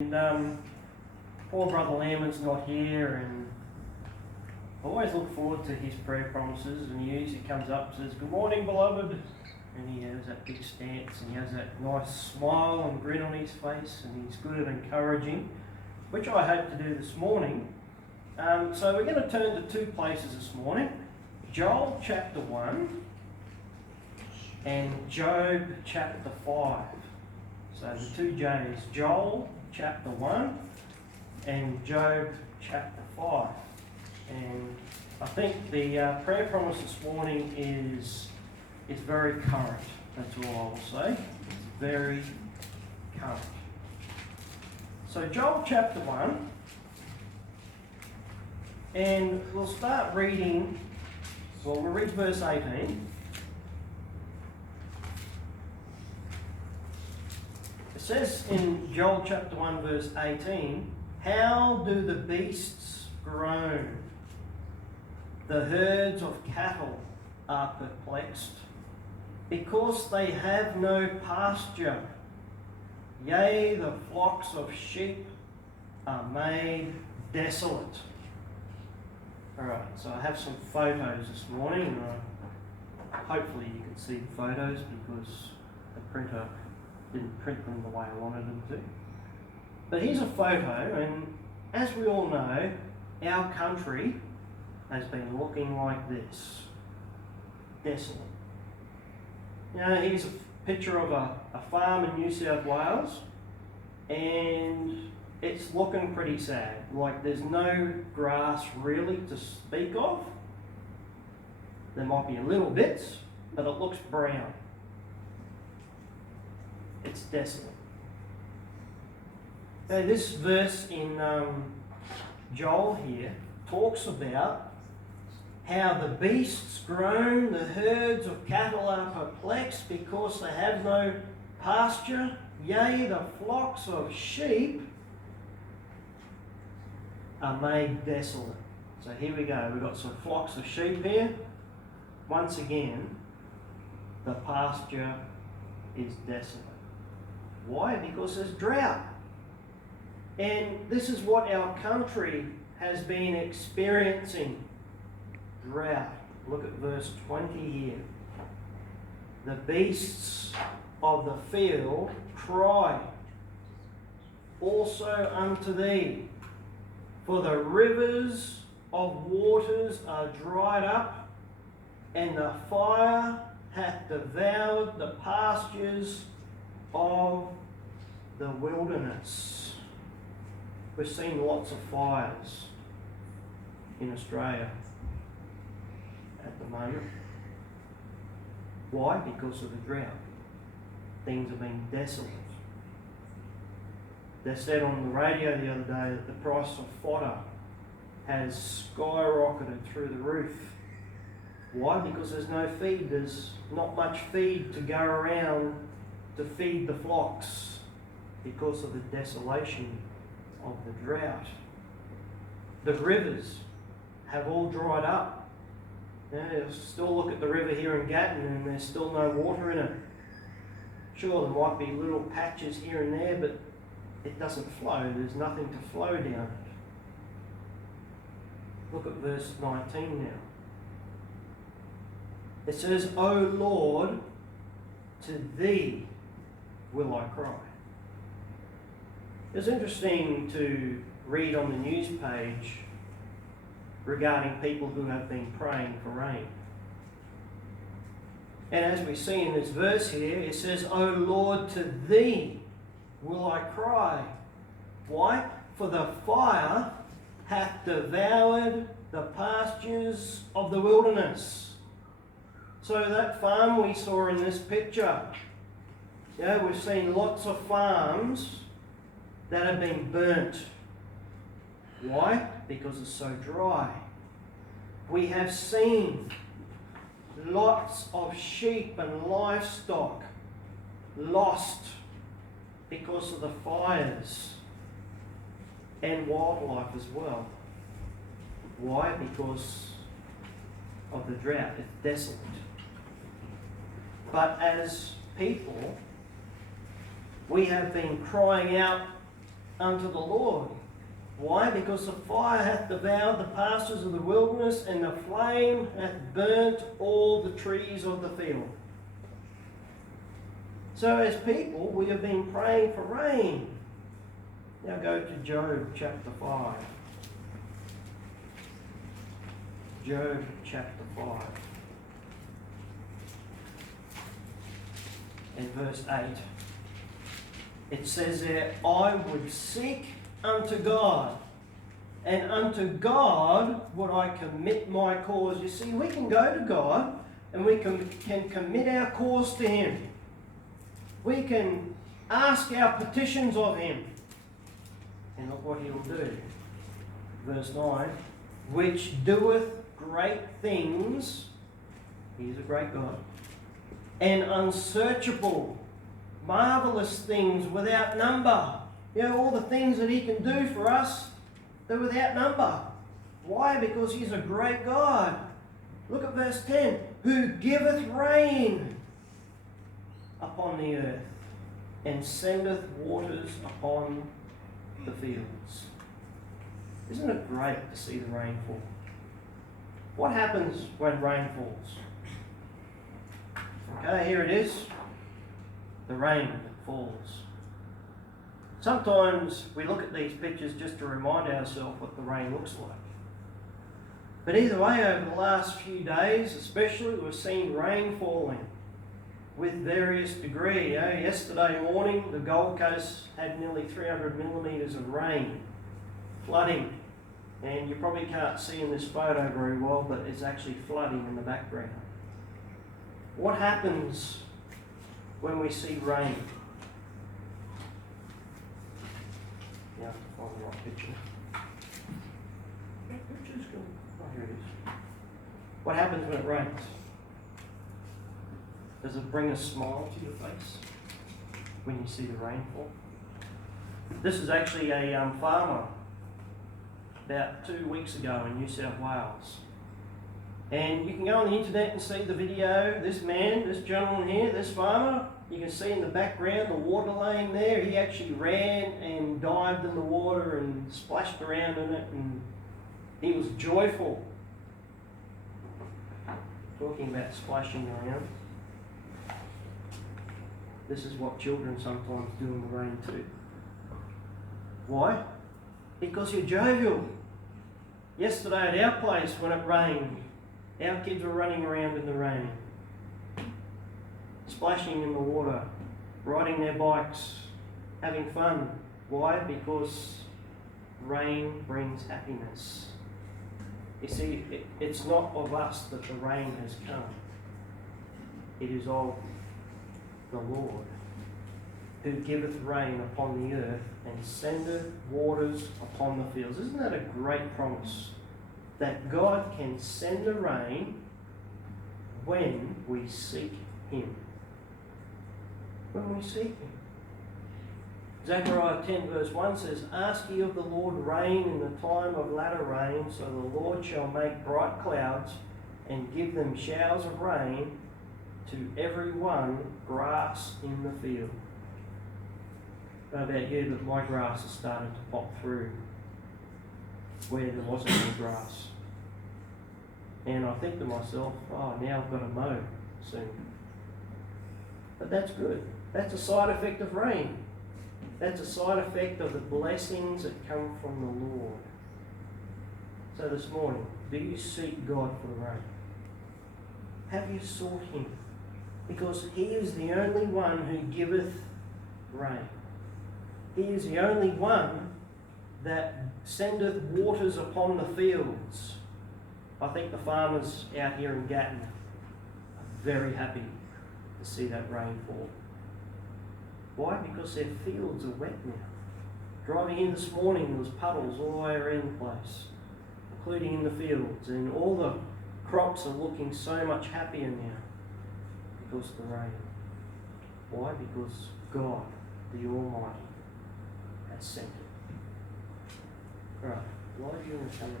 And poor Brother Lehman's not here, and I always look forward to his prayer promises, and he usually comes up and says, "Good morning, beloved," and he has that big stance, and he has that nice smile and grin on his face, and he's good and encouraging, which I hope to do this morning. So we're going to turn to two places this morning, Joel chapter 1 and Job chapter 5. So the two J's, Joel chapter 1 and Job chapter 5. And I think the prayer promise this morning is very current. That's all I will say. It's very current. So Joel chapter 1, and we'll start reading, we'll read verse 18. It says in Joel chapter 1 verse 18, "How do the beasts groan? The herds of cattle are perplexed, because they have no pasture. Yea, the flocks of sheep are made desolate." Alright, so I have some photos this morning. Hopefully you can see the photos because the printer didn't print them the way I wanted them to. But here's a photo, and as we all know, our country has been looking like this. Desolate. Here's a picture of a farm in New South Wales, and it's looking pretty sad. Like there's no grass really to speak of. There might be a little bits, but it looks brown. It's desolate. Now, this verse in Joel here talks about how the beasts groan, the herds of cattle are perplexed because they have no pasture. Yea, the flocks of sheep are made desolate. So here we go. We've got some flocks of sheep here. Once again, the pasture is desolate. Why? Because there's drought. And this is what our country has been experiencing. Drought. Look at verse 20 here. "The beasts of the field cry also unto thee, for the rivers of waters are dried up, and the fire hath devoured the pastures of the wilderness." We've seen lots of fires in Australia at the moment. Why? Because of the drought. Things have been desolate. They said on the radio the other day that the price of fodder has skyrocketed through the roof. Why? Because there's no feed. There's not much feed to go around to feed the flocks because of the desolation of the drought. The rivers have all dried up. Still look at the river here in Gatton and there's still no water in it. Sure, there might be little patches here and there, but it doesn't flow. There's nothing to flow down it. Look at verse 19 now. It says, "O Lord, to thee will I cry." It's interesting to read on the news page regarding people who have been praying for rain. And as we see in this verse here, it says, "O Lord, to thee will I cry." Why? "For the fire hath devoured the pastures of the wilderness." So that farm we saw in this picture, we've seen lots of farms that have been burnt. Why? Because it's so dry. We have seen lots of sheep and livestock lost because of the fires, and wildlife as well. Why? Because of the drought. It's desolate. But as people, we have been crying out unto the Lord. Why? Because the fire hath devoured the pastures of the wilderness, and the flame hath burnt all the trees of the field. So as people, we have been praying for rain. Now go to Job chapter 5. Job chapter 5. In verse 8. It says there, I would seek unto God, and unto God would I commit my cause. You see, we can go to God and we can commit our cause to Him. We can ask our petitions of Him. And look what He will do. Verse 9, which doeth great things, He's a great God, and unsearchable, marvellous things without number. You know, all the things that He can do for us, they're without number. Why? Because He's a great God. Look at verse 10. Who giveth rain upon the earth, and sendeth waters upon the fields. Isn't it great to see the rain fall? What happens when rain falls? Okay, here it is. The rain that falls. Sometimes we look at these pictures just to remind ourselves what the rain looks like. But either way, over the last few days especially, we've seen rain falling with various degree. Yesterday morning, the Gold Coast had nearly 300 millimetres of rain, flooding. And you probably can't see in this photo very well, but it's actually flooding in the background. What happens when we see rain? Yeah, find the right picture. Picture's good. Oh, here it is. What happens when it rains? Does it bring a smile to your face when you see the rainfall? This is actually a farmer about 2 weeks ago in New South Wales. And you can go on the internet and see the video. This man, this gentleman here, this farmer, you can see in the background the water laying there. He actually ran and dived in the water and splashed around in it, and he was joyful. Talking about splashing around. This is what children sometimes do in the rain too. Why? Because you're jovial. Yesterday at our place when it rained, our kids were running around in the rain, splashing in the water, riding their bikes, having fun. Why? Because rain brings happiness. You see, it's not of us that the rain has come. It is of the Lord, who giveth rain upon the earth and sendeth waters upon the fields. Isn't that a great promise? That God can send the rain when we seek Him. When we seek Him. Zechariah 10 verse 1 says, ask ye of the Lord rain in the time of latter rain, so the Lord shall make bright clouds and give them showers of rain to every one grass in the field. I don't know about you, but my grass has started to pop through where there wasn't any grass. And I think to myself, oh, now I've got to mow soon. But that's good. That's a side effect of rain. That's a side effect of the blessings that come from the Lord. So this morning, do you seek God for the rain? Have you sought Him? Because He is the only one who giveth rain. He is the only one that sendeth waters upon the fields. I think the farmers out here in Gatton are very happy to see that rainfall. Why? Because their fields are wet now. Driving in this morning, there was puddles all the way around the place, including in the fields, and all the crops are looking so much happier now because of the rain. Why? Because God, the Almighty, has sent it. Right, why do you want to come